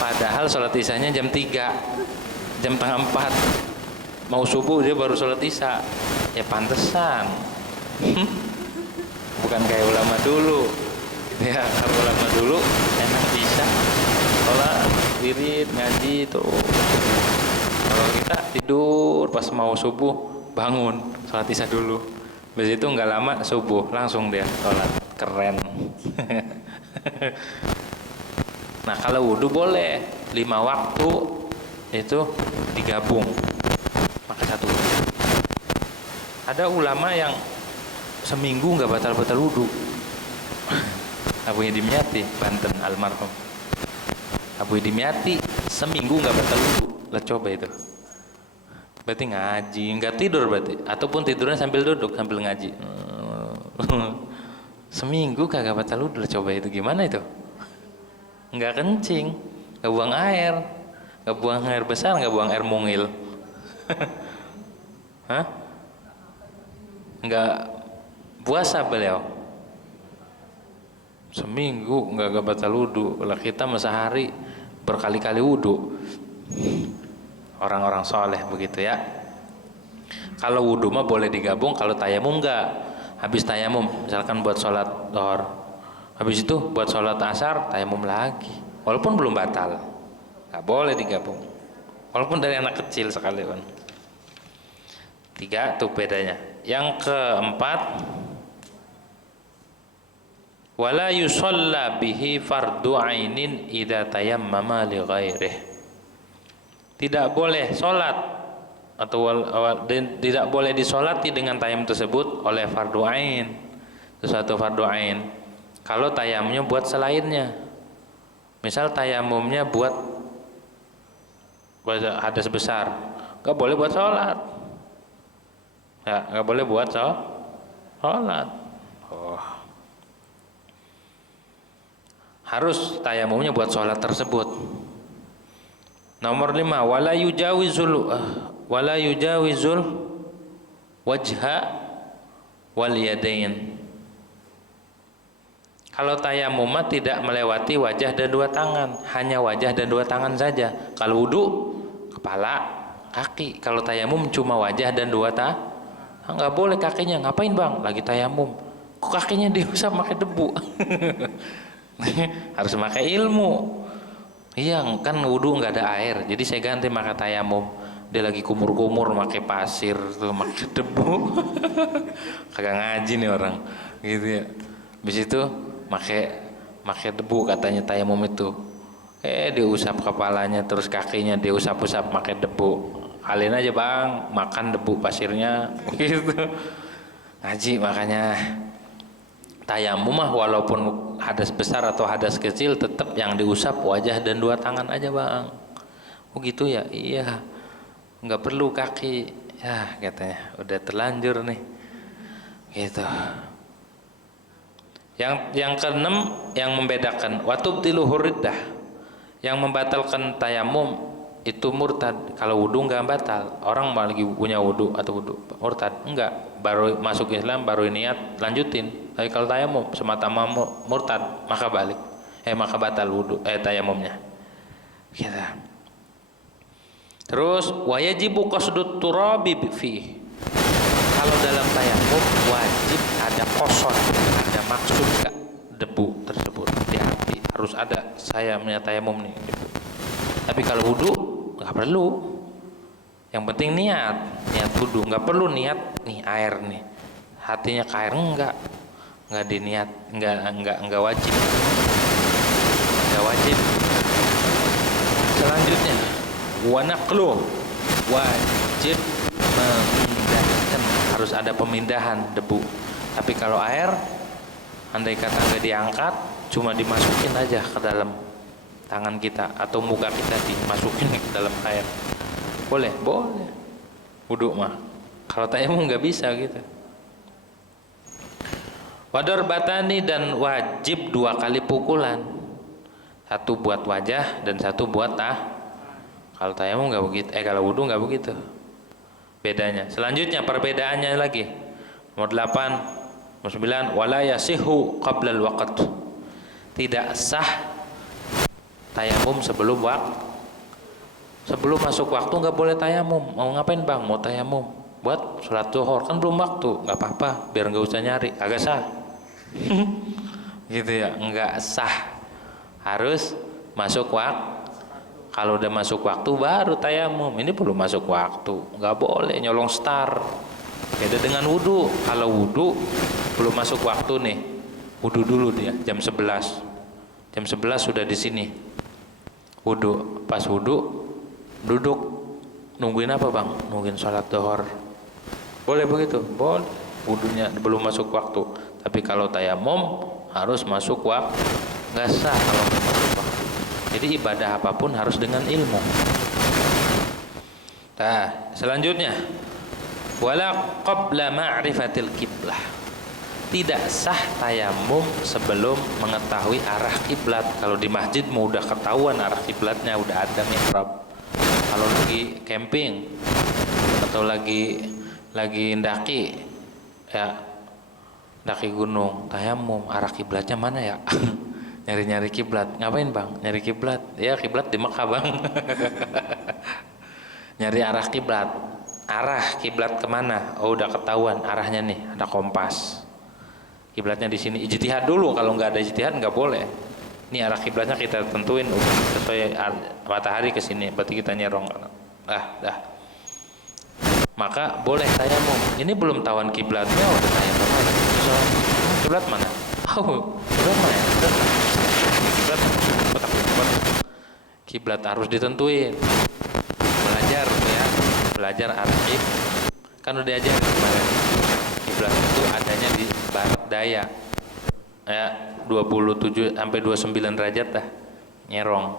Padahal sholat isyanya jam 3, jam setengah 4, mau subuh dia baru sholat isya. Ya pantesan. Bukan kayak ulama dulu. Ya, kalau ulama dulu enak isya, sholat, wirid, ngaji tuh. Kalau kita tidur pas mau subuh, bangun sholat isya dulu. Habis itu nggak lama subuh langsung dia sholat. Keren. Nah, kalau wudu boleh 5 waktu itu digabung pakai 1 wudu. Ada ulama yang seminggu nggak batal wudu. Abu Hidimyati, Banten, almarhum Abu Hidimyati, seminggu nggak batal wudu. Lah coba itu. Berarti ngaji, nggak tidur berarti, ataupun tidurnya sambil duduk sambil ngaji. Seminggu kagak batal wudu. Lah coba itu gimana itu? Nggak kencing, nggak buang air besar, nggak buang air mungil. Hah? Enggak puasa beliau. Seminggu enggak batal wudu. Lah kita sehari berkali-kali wudu. Orang-orang soleh begitu ya. Kalau wudu mah boleh digabung, kalau tayamum enggak. Habis tayamum, misalkan buat sholat dhuhr, habis itu buat sholat asar, tayamum lagi. Walaupun belum batal, enggak boleh digabung. Walaupun dari anak kecil sekalipun. 3 tuh bedanya. Yang keempat, wala yusalla bihi fardu ainin idza tayammama li ghairih. Tidak boleh salat atau tidak boleh disolati dengan tayamum tersebut oleh fardu ain, sesuatu fardu ain. Kalau tayamumnya buat selainnya. Misal tayamumnya buat hadas besar, enggak boleh buat salat. Ya, enggak boleh buat salat. Oh. Harus tayamumnya buat sholat tersebut. Nomor 5, wala yujawizul wajha wal yadain. Kalau tayamum tidak melewati wajah dan 2 tangan, hanya wajah dan 2 tangan saja. Kalau wudu kepala, kaki. Kalau tayamum cuma wajah dan 2 tangan. Enggak boleh kakinya. Ngapain bang? Lagi tayamum. Kok kakinya diusap pakai debu? Harus pakai ilmu. Iya kan wudu nggak ada air, jadi saya ganti pakai tayamum. Dia lagi kumur-kumur pakai pasir tuh, pakai debu. Kagak ngaji nih orang gitu ya. Habis itu pakai debu katanya tayamum itu. Diusap kepalanya terus kakinya diusap-usap pakai debu. Kalian aja bang makan debu pasirnya gitu. Ngaji makanya tayamum mah walaupun hadas besar atau hadas kecil tetap yang diusap wajah dan 2 tangan aja bang. Oh gitu ya, iya nggak perlu kaki ya katanya, udah terlanjur nih gitu. Yang keenam yang membedakan watubtilu hurriddah, yang membatalkan tayamum itu murtad. Kalau wudu nggak batal, orang lagi punya wudu atau wudu murtad enggak, baru masuk Islam baru niat lanjutin. Tapi kalau tayamum semata-mata murtad maka balik, maka batal wudu tayamumnya. Gitu. Terus wajibu qasdut turabi fi. Kalau dalam tayamum wajib ada qasad, ada maksud enggak debu tersebut di hati, harus ada. Saya punya tayamum nih debu. Tapi kalau wudu nggak perlu. Yang penting niat wudu, nggak perlu niat nih air nih, hatinya ke air enggak diniat, enggak wajib. Selanjutnya wanaqlu, wajib memindahkan, harus ada pemindahan debu. Tapi kalau air andai kata nggak diangkat, cuma dimasukin aja ke dalam tangan kita atau muka kita dimasukin ke dalam air, boleh wudu mah. Kalau tayamum nggak bisa gitu. Wador batani, dan wajib 2 kali pukulan, 1 buat wajah dan 1 buat Kalau tayamum nggak begitu, kalau wudu nggak begitu. Bedanya. Selanjutnya perbedaannya lagi. Nomor 8, nomor 9, wala yasihu qabla al-waqt. Tidak sah tayamum sebelum masuk waktu, nggak boleh tayamum. Mau ngapain bang? Mau tayamum buat sholat zuhur, kan belum waktu, nggak apa-apa, biar nggak usah nyari, agak sah. Gitu ya, nggak sah. Harus masuk waktu. Kalau udah masuk waktu baru tayamum. Ini belum masuk waktu, nggak boleh nyolong star. Beda dengan wudu. Kalau wudu belum masuk waktu nih, wudu dulu dia jam 11. Jam 11 sudah di sini. Wudu, pas wudu duduk nungguin apa bang? Nungguin sholat dhuhr. Boleh begitu? Boleh. Wudunya belum masuk waktu. Tapi kalau tayamum harus masuk waktu. Nggak sah kalau belum masuk waktu. Jadi ibadah apapun harus dengan ilmu. Nah, selanjutnya wala qabla ma'rifatil qiblah. Tidak sah tayamum sebelum mengetahui arah kiblat. Kalau di masjid mau udah ketahuan arah kiblatnya, udah ada mihrab. Kalau lagi camping atau lagi lagi ndaki ya, ndaki gunung, tayamum, arah kiblatnya mana ya? Nyari-nyari kiblat. Ngapain bang? Nyari kiblat. Ya kiblat di Mekah bang. Nyari arah kiblat. Arah kiblat kemana? Oh udah ketahuan arahnya nih, ada kompas. Kiblatnya di sini. Ijtihad dulu, kalau nggak ada ijtihad nggak boleh. Ini arah kiblatnya kita tentuin sesuai matahari ke sini, berarti kita nyerong. Dah. Maka boleh tayamum. Ini belum tahuan kiblatnya udah tayamum aja. Kiblat mana? Kiblat mana? Kiblat kiblat harus ditentuin. Belajar arah kan udah diajarin kemarin. Kiblat itu adanya di barat daya. Ya, 27 sampai 29 derajat dah. Nyerong.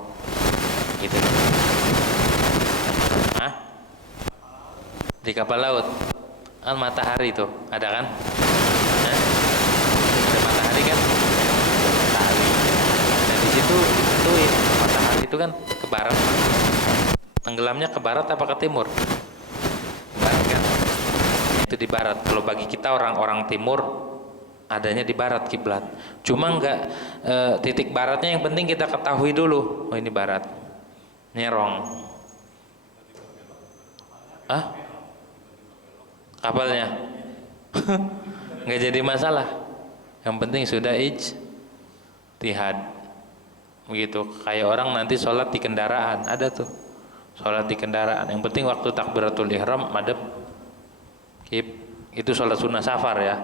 Gitu. Hah? Di kapal laut. Kan matahari tuh, ada kan? Hah? Ada matahari kan? Matahari. Nah, di situ tentuin matahari itu kan ke barat. Tenggelamnya ke barat apa ke timur? Barat kan? Itu di barat. Kalau bagi kita orang-orang timur adanya di barat kiblat. Cuma enggak titik baratnya yang penting kita ketahui dulu. Oh ini barat. Nyerong. Ah? Kapalnya? Enggak jadi masalah. Yang penting sudah ijtihad. Begitu. Kayak orang nanti sholat di kendaraan, ada tuh. Sholat di kendaraan. Yang penting waktu takbiratul ihram madhep itu sholat sunnah safar ya.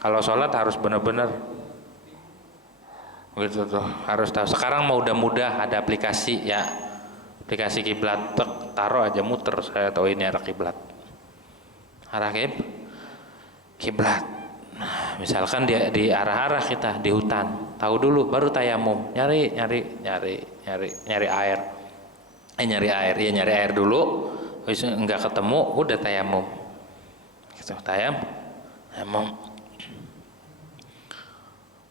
Kalau sholat harus benar-benar begitu tuh, harus tahu. Sekarang mau udah mudah, ada aplikasi ya, aplikasi kiblat, taruh aja muter, saya tahu ini arah kiblat. Arah kiblat. Misalkan di arah-arah kita di hutan, tahu dulu baru tayamum, nyari air. Nyari air dulu, habis enggak ketemu udah tayamum. Gitu, tayamum.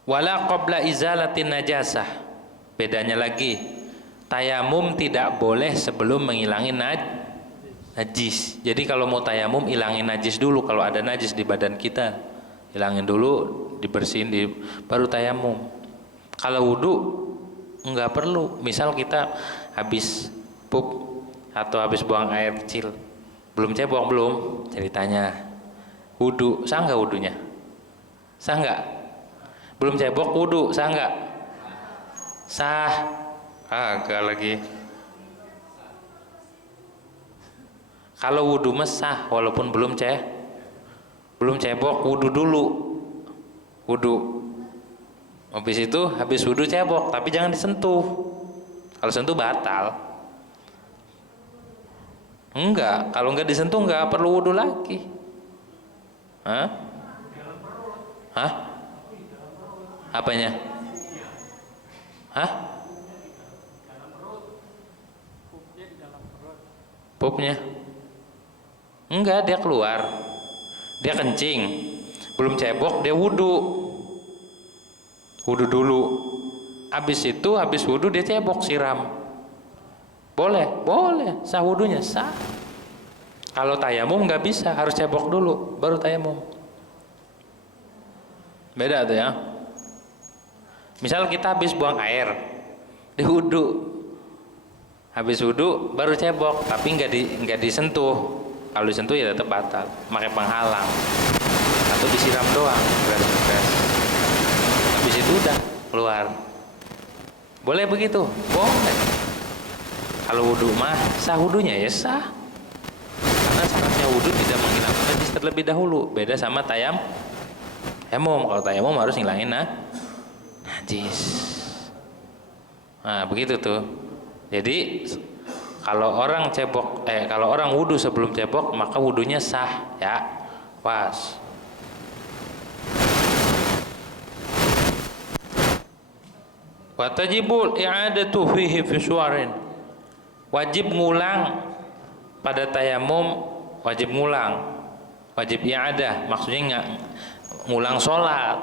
Wala qabla izalatin najasah. Bedanya lagi, tayamum tidak boleh sebelum menghilangin najis. Jadi kalau mau tayamum hilangin najis dulu. Kalau ada najis di badan kita, hilangin dulu, dibersihin baru tayamum. Kalau wudu enggak perlu. Misal kita habis pup atau habis buang air kecil, belum cebok belum ceritanya. Wudu, sah enggak wudunya? Sah enggak? Belum cebok wudu, sah enggak? Sah. Agak lagi. Kalau wudu mah sah walaupun belum cebok, wudu dulu. Wudu. Habis itu habis wudu cebok, tapi jangan disentuh. Kalau sentuh batal. Enggak, kalau enggak disentuh enggak perlu wudu lagi. Hah? Apanya? Hah? Pupnya? Enggak, dia keluar. Dia kencing. Belum cebok, dia wudu. Wudu dulu. Habis itu, habis wudu dia cebok, siram. Boleh, sah wudunya, sah. Kalau tayamum nggak bisa, harus cebok dulu, baru tayamum. Beda tuh ya. Misal kita habis buang air, di wudu, habis wudu baru cebok, tapi nggak disentuh. Kalau disentuh ya tetap batal, pakai penghalang atau disiram doang, beres. Habis itu udah keluar. Boleh begitu? Boleh. Kalau wudu mah sah wudunya ya sah. Karena syaratnya wudu tidak menghilangkan najis terlebih dahulu. Beda sama tayamum. Kalau tayamum harus ngilangin najis. Nah, begitu tuh. Jadi kalau orang wudu sebelum cebok maka wudunya sah ya. Was. Wa tajibul i'adatu fihi fi suwarin. Wajib ngulang pada tayamum, wajib ngulang, wajib i'adah, maksudnya ngulang sholat.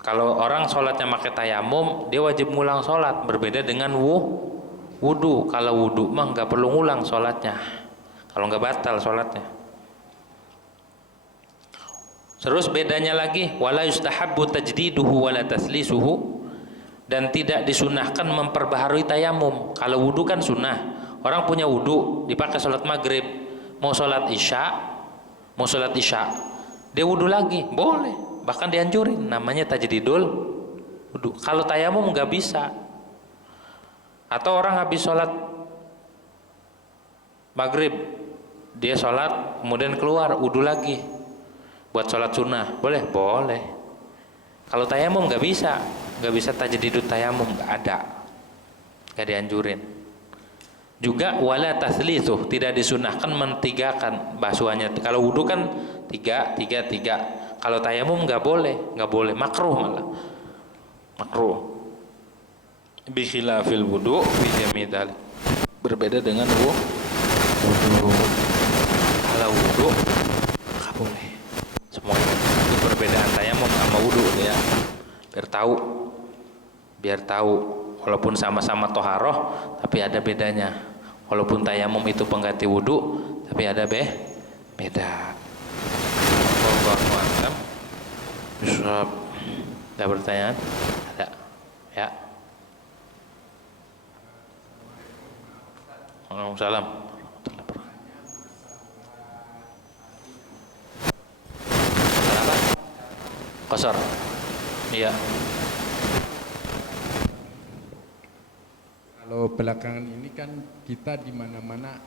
Kalau orang sholatnya pakai tayamum, dia wajib ngulang sholat, berbeda dengan wudu. Kalau wudu mah nggak perlu ngulang sholatnya, kalau nggak batal sholatnya. Terus bedanya lagi, wala yustahabbu tajdiduhu wala taslisuhu, dan tidak disunahkan memperbaharui tayamum. Kalau wudu kan sunnah. Orang punya wudu dipakai sholat maghrib, mau sholat isya, dia wudu lagi, boleh. Bahkan dianjurin, namanya tajdidul wudu. Kalau tayamum nggak bisa. Atau orang habis sholat maghrib, dia sholat kemudian keluar wudu lagi buat sholat sunnah, boleh? Boleh. Kalau tayamum nggak bisa tajdidut tayamum, nggak ada, nggak dianjurin. Juga wala taslitsuh, tidak disunahkan mentigakan basuhannya. Kalau wudu kan tiga. Kalau tayamum nggak boleh, makruh malah, makruh. Bi khilafil wudu fi jami' dzalik, berbeda dengan wudu. Kalau wudu nggak boleh. Semuanya itu perbedaan tayamum sama wudu ya. Biar tahu walaupun sama-sama toharoh tapi ada bedanya. Walaupun tayamum itu pengganti wudu tapi ada beda. Wallahu a'lam. Bishop. Ada pertanyaan? Ada. Ya. Waalaikumsalam. Qasar. Iya. Kalau belakangan ini kan kita di mana-mana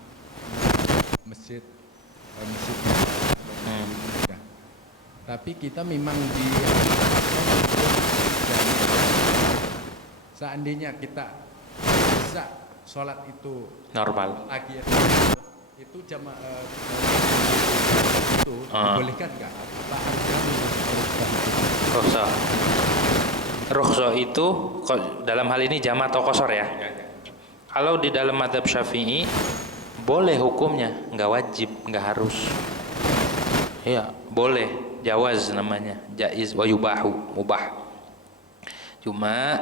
masjid. Ya. Tapi kita memang seandainya kita bisa sholat itu Normal. lagi itu jamaah itu dibolehkan nggak? Rukhsah itu dalam hal ini jama' atau qasar ya. Kalau di dalam mazhab Syafi'i boleh hukumnya, nggak wajib, nggak harus. Iya, boleh, jawaz namanya, jaiz wa yubahu, mubah. Cuma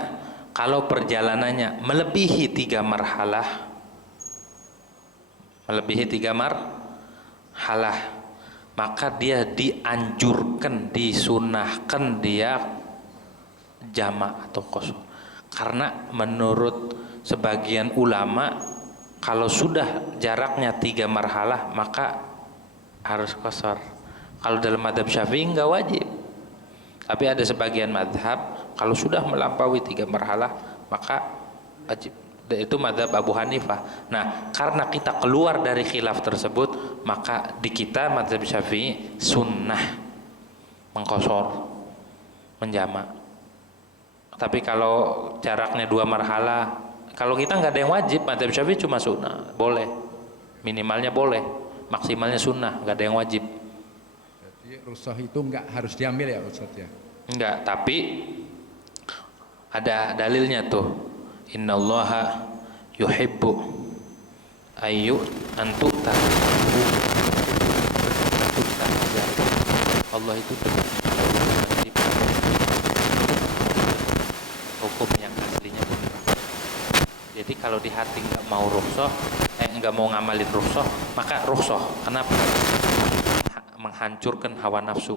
kalau perjalanannya melebihi 3 marhalah, maka dia dianjurkan, disunahkan dia jama' atau qasar. Karena menurut sebagian ulama kalau sudah jaraknya 3 marhalah maka harus qasar. Kalau dalam mazhab Syafi'i enggak wajib. Tapi ada sebagian mazhab kalau sudah melampaui 3 marhalah maka wajib. Itu mazhab Abu Hanifah. Nah, karena kita keluar dari khilaf tersebut, maka di kita mazhab Syafi'i sunnah mengqasar, menjama'. Tapi kalau jaraknya 2 marhalah, kalau kita nggak ada yang wajib, mazhab Syafi'i cuma sunnah, boleh, minimalnya boleh, maksimalnya sunnah, nggak ada yang wajib. Jadi rukhsah itu nggak harus diambil ya Ustaz ya? Nggak, tapi ada dalilnya tuh. Innallaha yuhibbu antu'ta. Allah itu hukum yang aslinya. Jadi kalau di hati nggak mau rukhsah, nggak mau ngamalin rukhsah, maka rukhsah. Kenapa? Menghancurkan hawa nafsu.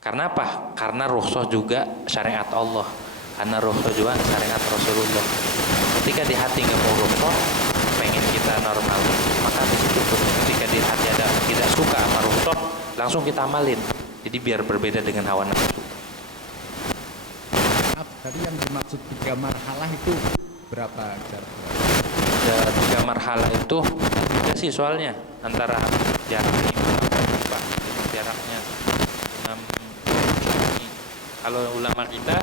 Karena apa? Karena rukhsah juga syariat Allah. Karena rukhsah juga syariat Rasulullah. Ketika di hati nggak mau rukhsah, pengen kita normal, maka disitu ketika di hati ada tidak suka sama rukhsah, langsung kita amalin. Jadi biar berbeda dengan hawa nafsu. Tadi yang dimaksud 3 marhalah itu berapa jaraknya? 3 marhalah itu beda sih soalnya antara jaraknya kalau ulama kita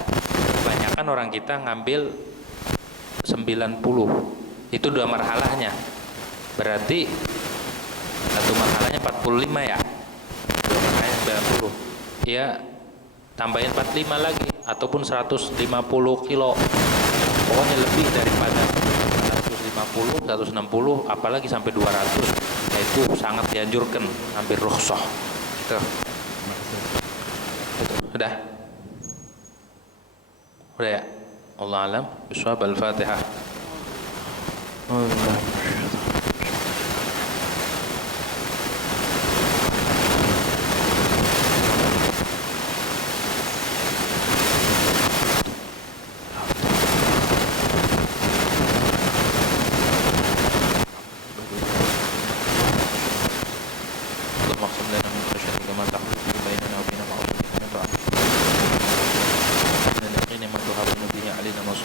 kebanyakan orang kita ngambil 90, itu 2 marhalahnya, berarti 1 marhalahnya 45 ya, 2 marhalahnya 90 ya, tambahin 45 lagi ataupun 150 kilo, pokoknya lebih daripada 150, 160 apalagi sampai 200, yaitu sangat dianjurkan ambil rukhsah. Itu udah ya. Allah alam bishawab. Al-Fatihah.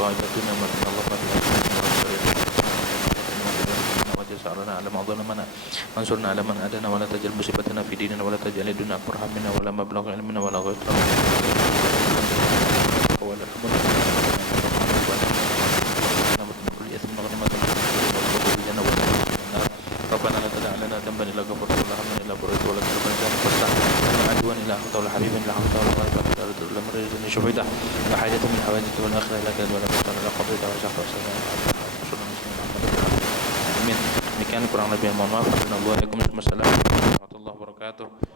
طائفتنا ومن الله وجزعلنا على ما ظلمنا وانصرنا على من عادانا ولا تجعل مصيبتنا في ديننا ولا تجعل الدنيا أكبر همنا ولا مبلغ علمنا ولا غير ولا حمل كل إثم مغنمة ربنا لا تدع لنا ذنبا إلا غفرته ولا هما إلا فرجته ولا كربا إلا نفسته ولا عدوا إلا أخذته ولا حبيبا إلا حفظته ولا غائبا إلا ردته ولا مريضا إلا شفيته ولا حاجة من حوادث والآخرة إلا كذب ولا فتر ولا قضيته ولا شفع Demikian kurang lebih mohon maaf. Assalamualaikum warahmatullahi wabarakatuh.